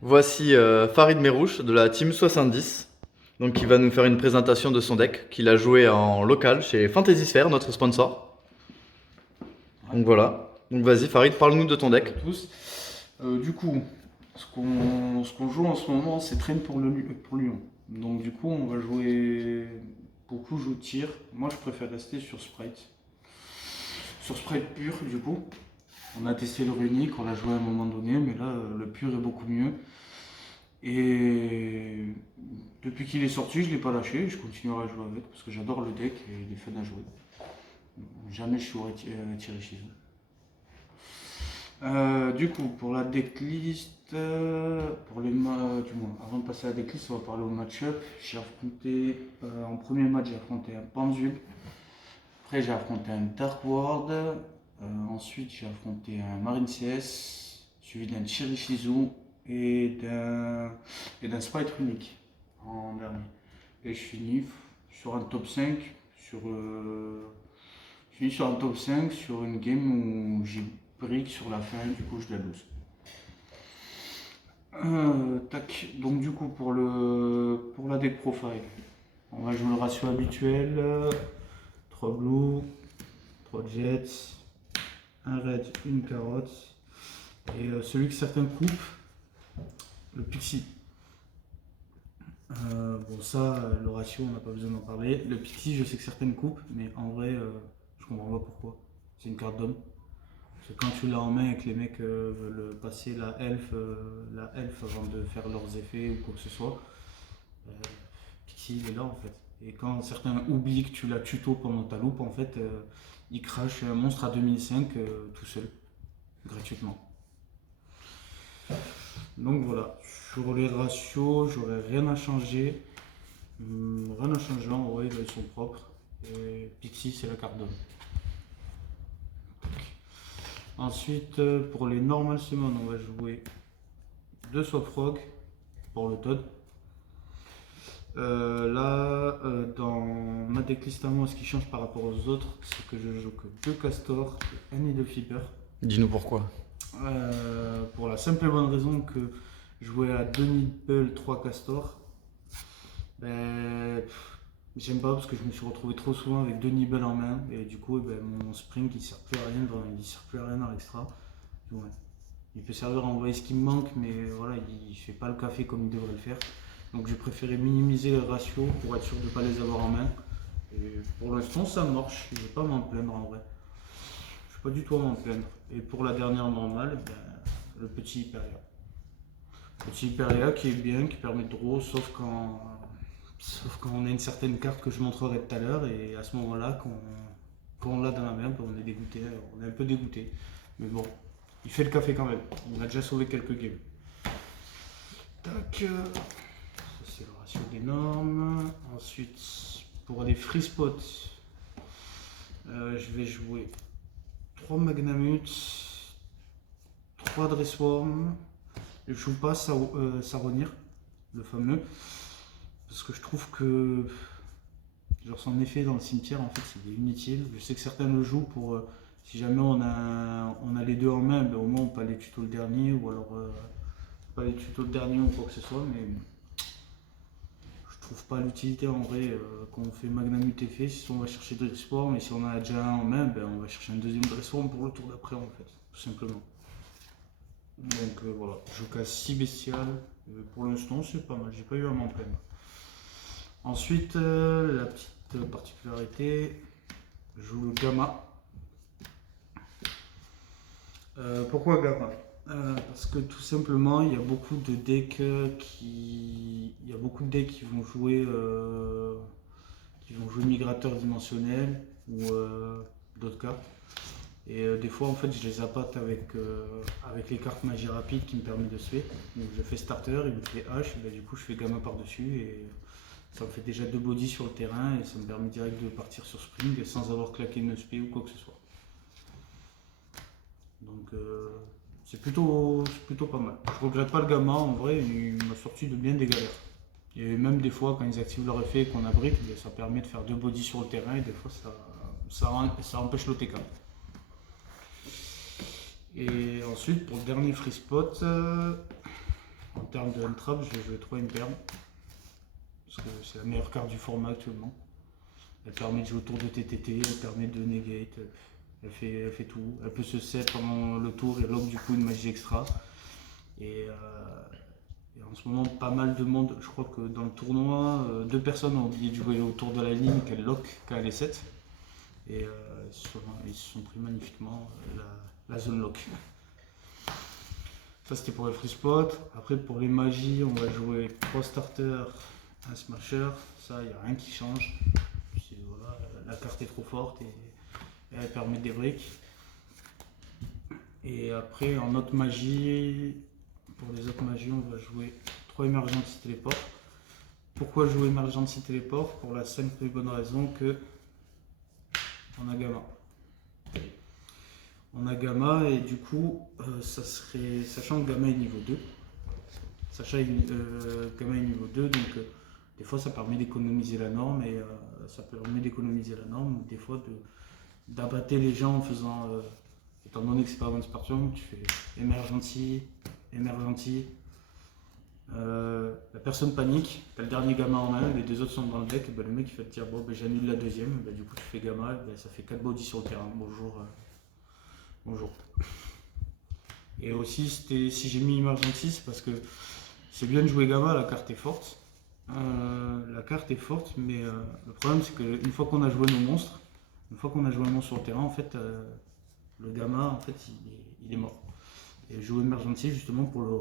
Voici Farid Merouche de la Team 70, donc qui va nous faire une présentation de son deck qu'il a joué en local chez Fantasy Sphere, notre sponsor. Ouais, Donc voilà. Donc vas-y Farid, parle-nous de ton bonjour deck. à tous. Du coup, ce qu'on joue en ce moment, c'est Train pour Lyon. Donc du coup, on va jouer. Beaucoup jouent tir. Moi, je préfère rester sur Sprite. Sur Sprite pur, du coup. On a testé le Runic, on l'a joué à un moment donné, mais là, le pur est beaucoup mieux. Et depuis qu'il est sorti, je ne l'ai pas lâché. Je continuerai à jouer avec parce que j'adore le deck et il est fun à jouer. Jamais je suis tiré chez eux. Du coup, pour la decklist, du moins, avant de passer à la decklist, on va parler au match-up. J'ai affronté, en premier match, j'ai affronté un Pendule. Après, j'ai affronté un Dark World. Ensuite, j'ai affronté un Marine CS, suivi d'un Chirishizu et d'un Sprite Runic en dernier. Et je finis sur un top 5 sur, je finis sur un top 5 sur une game où j'ai brick sur la fin, du coup je la lose. Tac, donc du coup pour la deck profile, on va jouer le ratio habituel, 3 blue, 3 jets, un red, une carotte, et celui que certains coupent, le pixie. Bon ça, le ratio on n'a pas besoin d'en parler. Le pixie je sais que certaines coupent, mais en vrai je comprends pas pourquoi. C'est une carte d'homme. Parce que quand tu l'as en main et que les mecs veulent passer la elfe avant de faire leurs effets ou quoi que ce soit, euh, Pixie il est là en fait. Et quand certains oublient que tu l'as tuto pendant ta loupe, en fait, il crache un monstre à 2005 tout seul, gratuitement. Donc voilà, sur les ratios, j'aurais rien à changer. Rien à changer en vrai, ils sont propres. Et Pixie c'est la carte d'homme. Ensuite, pour les normal summon, on va jouer 2 Swapfrog pour le Todd. Là, dans ma decklist à moi, ce qui change par rapport aux autres, c'est que je joue que 2 castors et un Needle Flipper. Dis-nous pourquoi. Pour la simple et bonne raison que jouer à 2 Needle, 3 castors, ben, j'aime pas parce que je me suis retrouvé trop souvent avec 2 Nibbles en main et du coup ben, mon spring il sert plus à rien, il sert plus à rien dans l'extra. Ouais. Il peut servir à envoyer ce qui me manque, mais voilà, il fait pas le café comme il devrait le faire. Donc j'ai préféré minimiser les ratios pour être sûr de ne pas les avoir en main. Et pour l'instant, ça marche. Je vais pas m'en plaindre en vrai. Je vais pas du tout à m'en plaindre. Et pour la dernière normale, ben, le petit Hyperia. Le petit Hyperia qui est bien, qui permet de draw, sauf quand on a une certaine carte que je montrerai tout à l'heure. Et à ce moment-là, quand on l'a dans la main, ben, on est dégoûté. On est un peu dégoûté. Mais bon, il fait le café quand même. On a déjà sauvé quelques games. Tac. Ça, c'est le ratio des normes. Ensuite, pour les free spots, je vais jouer 3 Magnamuts, 3 Dressworm. Je joue pas Saronir, le fameux, parce que je trouve que genre son effet dans le cimetière, en fait, c'est inutile. Je sais que certains le jouent pour si jamais on a les deux en main, ben, au moins on peut aller tuto le dernier, ou alors pas aller tuto le dernier ou quoi que ce soit, mais je trouve pas l'utilité en vrai quand on fait Magnamut effet. Si on va chercher Dressform, mais si on en a déjà un en main, ben, on va chercher un deuxième Dressform pour le tour d'après en fait, tout simplement. Donc voilà, je casse 6 bestiales. Pour l'instant, c'est pas mal, j'ai pas eu à m'en plaindre. Ensuite, la petite particularité, je joue le Gamma. Pourquoi Gamma? Parce que tout simplement, il y a beaucoup de decks qui vont jouer migrateur dimensionnel ou d'autres cartes. Et des fois, en fait, je les appâte avec les cartes magie rapide qui me permettent de suer. Donc je fais starter, il me fait H, et ben, du coup je fais gamma par-dessus et ça me fait déjà 2 bodies sur le terrain et ça me permet direct de partir sur spring sans avoir claqué une SP ou quoi que ce soit. Donc c'est plutôt pas mal. Je regrette pas le gamma, en vrai, il m'a sorti de bien des galères. Et même des fois, quand ils activent leur effet et qu'on a brick, ben, ça permet de faire 2 bodies sur le terrain et des fois ça empêche l'OTK. Et ensuite, pour le dernier free spot, En termes de hand-trap, je vais jouer 3 Imperm. Parce que c'est la meilleure carte du format actuellement. Elle permet de jouer autour de TTT, elle permet de negate, elle fait tout. Elle peut se set pendant le tour et lock du coup une magie extra. Et en ce moment, pas mal de monde, je crois que dans le tournoi, 2 personnes ont oublié de jouer autour de la ligne qu'elle lock quand elle est set. Et ils se sont pris magnifiquement la zone lock. Ça c'était pour les free spots. Après pour les magies, on va jouer 3 starters, un smasher. Ça, il n'y a rien qui change. Voilà, la carte est trop forte et elle permet des briques. Et après en autre magie, pour les autres magies, on va jouer 3 Emergency Teleport. Pourquoi jouer Emergency Teleport? Pour la simple et bonne raison que on a Gamma. On a Gamma et du coup, ça serait, sachant que Gamma est niveau 2, Gamma est niveau 2, donc des fois ça permet d'économiser la norme et des fois d'abattre les gens en faisant, étant donné que c'est pas One Spartium, tu fais Emergency, la personne panique, t'as le dernier Gamma en main, les 2 autres sont dans le deck, et ben le mec il fait te dire bon ben j'annule la deuxième, ben, du coup tu fais Gamma, ben, ça fait 4 bodies sur le terrain, bonjour. Et aussi si j'ai mis Emergency, c'est parce que c'est bien de jouer Gamma, la carte est forte. Mais le problème c'est qu'une fois qu'on a joué nos monstres, sur le terrain, en fait, le Gamma en fait il est mort. Et je joue Emergency justement pour le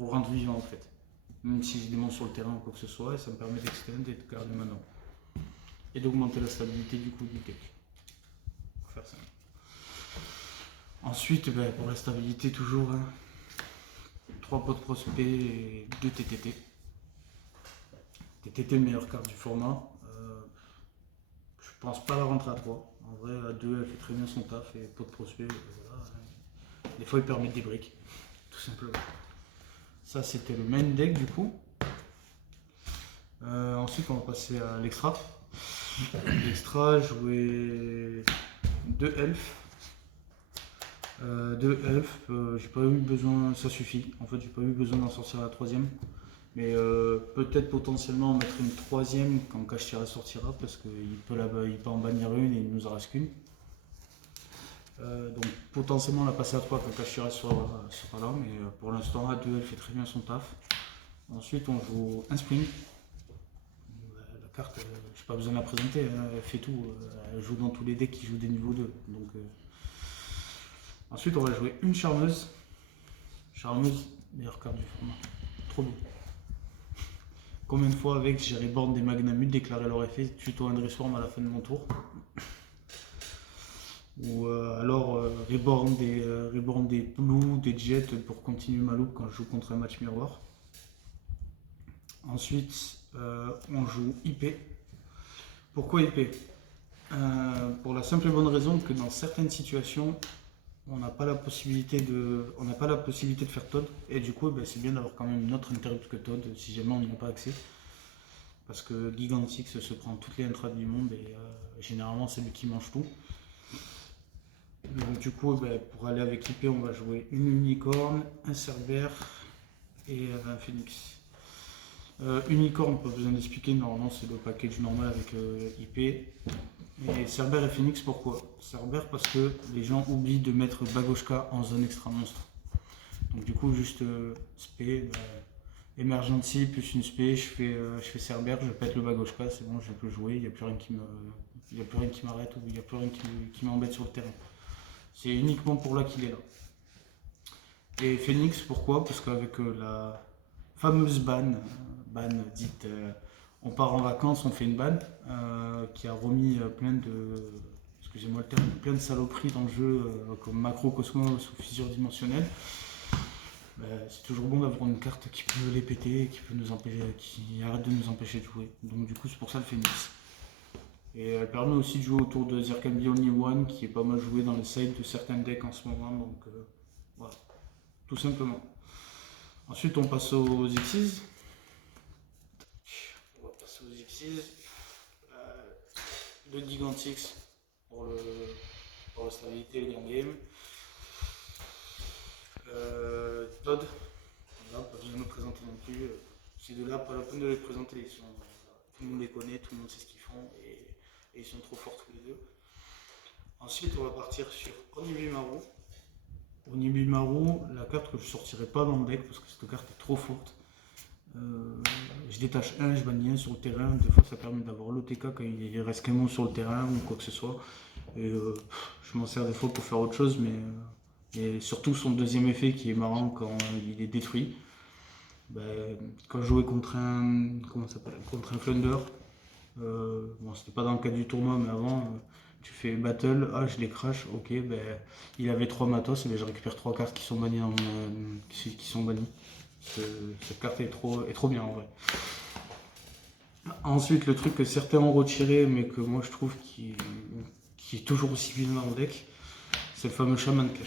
rendre vivant en fait. Même si j'ai des monstres sur le terrain ou quoi que ce soit, et ça me permet d'extend et de garder ma norme. Et d'augmenter la stabilité du coup du deck. Pour faire ça. Ensuite, pour la stabilité toujours, 3 pots de prospect et 2 TTT. TTT meilleure carte du format. Je pense pas la rentrer à 3. En vrai, à 2, elle fait très bien son taf et pot de prospect, voilà. Des fois, il permet des briques, tout simplement. Ça, c'était le main deck du coup. Ensuite, on va passer à l'extra. L'extra, jouer 2 elfes. J'ai pas eu besoin, ça suffit. En fait, j'ai pas eu besoin d'en sortir la 3ème. Mais peut-être potentiellement en mettre une 3ème quand Kashtira sortira, parce qu'il peut en bannir une et il nous en reste qu'une. Donc potentiellement la passer à 3 quand Kashtira sera là, mais pour l'instant à 2 elle fait très bien son taf. Ensuite on joue un Spring. La carte, j'ai pas besoin de la présenter, hein, elle fait tout. Elle joue dans tous les decks qui jouent des niveaux 2. Donc, ensuite on va jouer une Charmeuse. Charmeuse, meilleure carte du format. Trop beau. Combien de fois avec j'ai reborn des Magnamutes, déclarer leur effet, tuto un Dressworm à la fin de mon tour. Ou alors reborn des Blues, des Jets pour continuer ma loupe quand je joue contre un match miroir. Ensuite, on joue IP. Pourquoi IP? Pour la simple et bonne raison que dans certaines situations, on n'a pas la possibilité de faire Todd. Et du coup, c'est bien d'avoir quand même une autre interrupt que Todd si jamais on n'y a pas accès. Parce que Gigantix se prend toutes les entrades du monde et généralement c'est lui qui mange tout. Donc du coup, pour aller avec IP, on va jouer une unicorne, un cerbère et un phoenix. Unicorne, pas besoin d'expliquer, normalement c'est le package normal avec IP. Et cerbère et phoenix, pourquoi? Cerbère parce que les gens oublient de mettre Bagoshka en zone extra monstre. Donc du coup, juste spé, emergency plus une spé, je fais cerbère, je pète le Bagoshka, c'est bon, je peux jouer, il n'y a plus rien qui m'arrête ou il n'y a plus rien qui m'embête sur le terrain. C'est uniquement pour là qu'il est là. Et Phoenix, pourquoi? Parce qu'avec la fameuse ban dite on part en vacances, on fait une ban, qui a remis plein de saloperies dans le jeu, comme Macro Cosmos ou Fissure Dimensionnelle. C'est toujours bon d'avoir une carte qui peut les péter et qui arrête de nous empêcher de jouer. Donc du coup c'est pour ça le Phoenix. Et elle permet aussi de jouer autour de There Can Be Only One qui est pas mal joué dans les sides de certains decks en ce moment. Donc voilà, tout simplement. Ensuite on passe aux Xyz. On va passer aux Xyz. Le Gigantix pour la stabilité et le game. Todd, plus. Ces deux-là, pas la peine de les présenter. Tout le monde les connaît, tout le monde sait ce qu'ils font et ils sont trop forts tous les deux. Ensuite, on va partir sur Onibimaru. Onibimaru, la carte que je ne sortirai pas dans le deck parce que cette carte est trop forte. Je détache un, je bannis un sur le terrain. Des fois, ça permet d'avoir l'OTK quand il reste qu'un mot sur le terrain ou quoi que ce soit. Et je m'en sers des fois pour faire autre chose, mais surtout son deuxième effet qui est marrant quand il est détruit. Quand je jouais contre un Flunder, bon, c'était pas dans le cadre du tournoi, mais avant, tu fais battle, je les crash, ok, il avait 3 matos, et je récupère 3 cartes qui sont bannies qui sont bannies. Cette carte est trop bien en vrai. Ensuite, le truc que certains ont retiré, mais que moi je trouve qui est toujours aussi bien dans le deck, c'est le fameux Shaman Ken.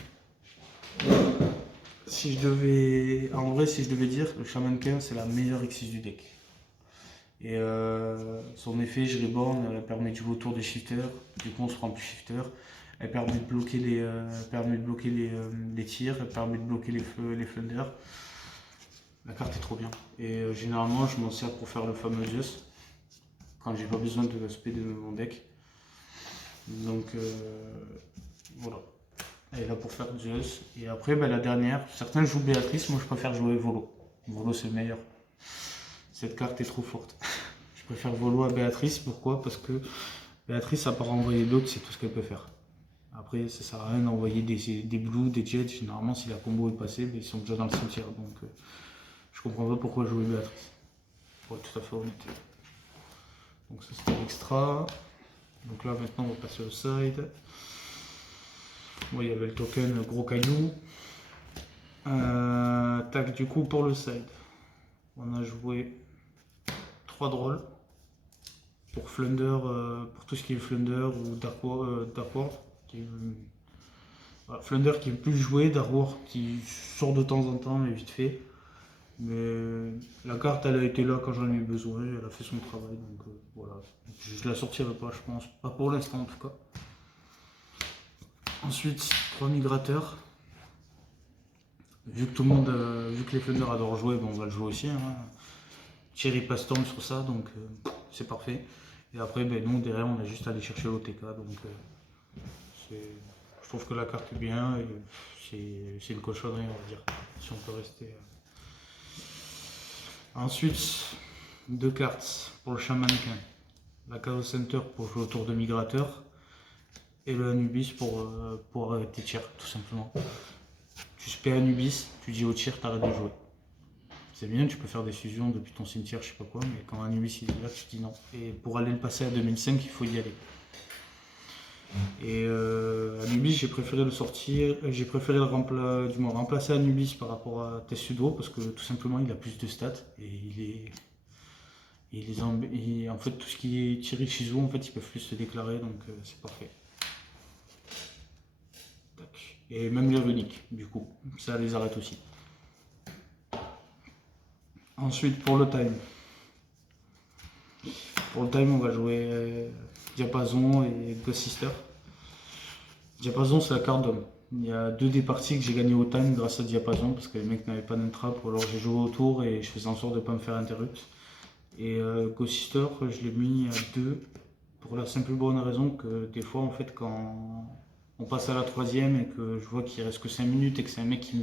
Si je devais dire, le Shaman Ken c'est la meilleure X6 du deck. Et son effet, je reborn, elle permet de jouer autour des shifters, du coup on se prend plus shifter. Elle permet de bloquer les tirs, elle permet de bloquer les Flunders. La carte est trop bien. Et généralement, je m'en sers pour faire le fameux Zeus, quand j'ai pas besoin de l'aspect de mon deck. Donc voilà. Elle est là pour faire Zeus. Et après, la dernière, certains jouent Béatrice, moi je préfère jouer Volo. Volo c'est le meilleur. Cette carte est trop forte. Je préfère Volo à Béatrice. Pourquoi? Parce que Béatrice, à part envoyer d'autres, c'est tout ce qu'elle peut faire. Après, ça sert à rien d'envoyer des blues, des jets. Généralement, si la combo est passée, ils sont déjà dans le cimetière. Donc, je comprends pas pourquoi jouer Béatrice. Pour être tout à fait honnête. Donc, ça c'était l'extra. Donc là, maintenant, on va passer au side. Bon, il y avait le token gros caillou. Tac, du coup, pour le side, on a joué 3 drôles. Pour Flunder, pour tout ce qui est Flunder ou Dark World. Voilà, Flunder qui est plus joué, Dark World qui sort de temps en temps, mais vite fait. Mais la carte, elle a été là quand j'en ai eu besoin, elle a fait son travail, donc voilà. Je la sortirai pas, je pense, pas pour l'instant en tout cas. Ensuite, 3 migrateurs. Vu que les Flunder adorent jouer, on va le jouer aussi. Hein. Thierry passe tombe sur ça, donc c'est parfait. Et après, nous, derrière, on a juste à aller chercher l'OTK, donc je trouve que la carte est bien, c'est une cochonnerie, on va dire, si on peut rester. Ensuite, 2 cartes pour le Shaman Ken. La Chaos Center pour jouer autour de Migrateur. Et le Anubis pour arrêter tir, tout simplement. Tu spé Anubis, tu dis au tir, t'arrêtes de jouer. C'est bien, tu peux faire des fusions depuis ton cimetière, je sais pas quoi, mais quand Anubis il est là, tu dis non. Et pour aller le passer à 2005, il faut y aller. Et Anubis, j'ai préféré le sortir, j'ai préféré remplacer Anubis par rapport à Tessudo parce que tout simplement il a plus de stats et en fait tout ce qui est tiré Shizu, en fait ils peuvent plus se déclarer, donc c'est parfait. Tac. Et même les runiques, du coup, ça les arrête aussi. Ensuite pour le time. Pour le time, on va jouer Diapason et Ghost Sister. Diapason, c'est la carte d'homme. Il y a 2 des parties que j'ai gagné au time grâce à Diapason parce que les mecs n'avaient pas d'intrap, ou alors j'ai joué autour et je faisais en sorte de ne pas me faire interrupt. Et Ghost Sister, je l'ai mis à 2 pour la simple bonne raison que des fois, en fait, quand on passe à la 3ème et que je vois qu'il reste que 5 minutes et que c'est un mec qui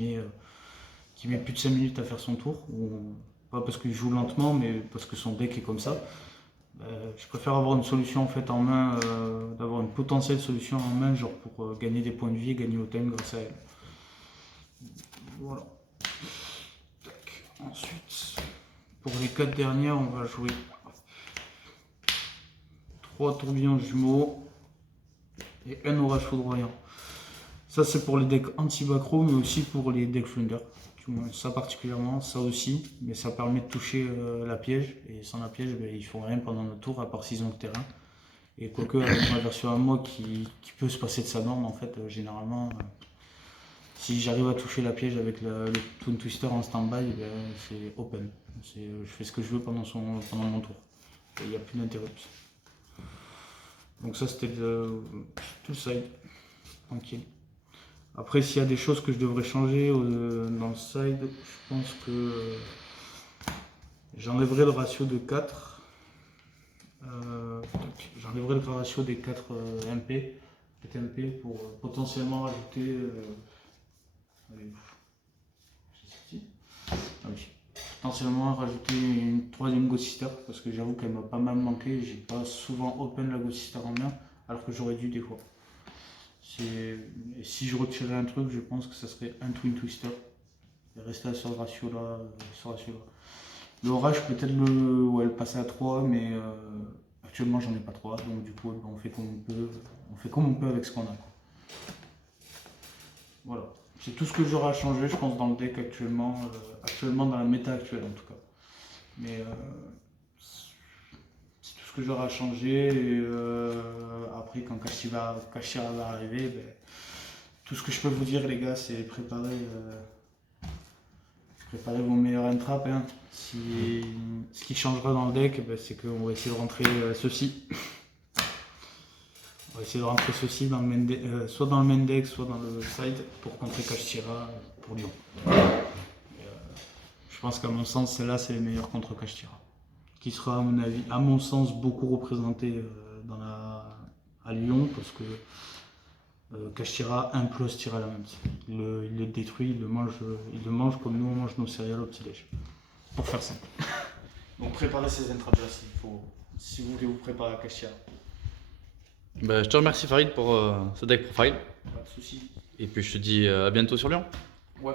met plus de 5 minutes à faire son tour, ou pas parce qu'il joue lentement, mais parce que son deck est comme ça. Je préfère avoir une solution en fait en main, d'avoir une potentielle solution en main, genre pour gagner des points de vie et gagner au time grâce à elle. Voilà. Tac. Ensuite, pour les 4 dernières, on va jouer 3 tourbillons jumeaux et un orage foudroyant. Ça c'est pour les decks anti-backrow, mais aussi pour les decks Flunder. Ça particulièrement, ça aussi, mais ça permet de toucher la piège, et sans la piège, ils font rien pendant notre tour, à part s'ils ont le terrain. Et quoique avec ma version à moi qui peut se passer de sa norme, en fait, généralement, si j'arrive à toucher la piège avec le Twin Twister en stand-by, c'est open. Je fais ce que je veux pendant mon tour. Il n'y a plus d'interruption. Donc ça c'était tout le side, tranquille. Après, s'il y a des choses que je devrais changer dans le side, je pense que J'enlèverai le ratio de 4. J'enlèverai le ratio des 4 MP, MP pour potentiellement rajouter. Allez, c'est sorti. Ah oui. Potentiellement rajouter une troisième Ghost Sister parce que j'avoue qu'elle m'a pas mal manqué. J'ai pas souvent open la Ghost Sister en main alors que j'aurais dû des fois. Et si je retirais un truc, je pense que ça serait un Twin Twister. Et rester sur le ratio là. Le Orage peut-être le passer à 3 mais actuellement j'en ai pas 3 donc du coup on fait comme on peut. On fait comme on peut avec ce qu'on a. Voilà. C'est tout ce que j'aurai à changer, je pense, dans le deck actuellement, dans la méta actuelle en tout cas. Mais c'est tout ce que j'aurai à changer. Et après, quand Kashira va arriver, ben, tout ce que je peux vous dire, les gars, c'est préparer vos meilleurs entraps. Hein. Ce qui changera dans le deck, ben, c'est qu'on va essayer de rentrer ceci. On va essayer de rentrer ceci dans le main deck, soit dans le main deck, soit dans le side pour contrer Kashtira pour Lyon. Je pense qu'à mon sens, celle-là, c'est les meilleurs contre Kashtira. Qui sera, à mon avis, à mon sens, beaucoup représenté à Lyon parce que Kashtira implose Tyralamenti. Il le détruit, il le mange comme nous on mange nos céréales au petit-déj. Pour faire simple. Donc préparez ces entraps-là si vous voulez vous préparer à Kashtira. Bah, je te remercie Farid pour ce deck profile. Pas de soucis. Et puis je te dis à bientôt sur Lyon. Ouais.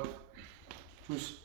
Plus.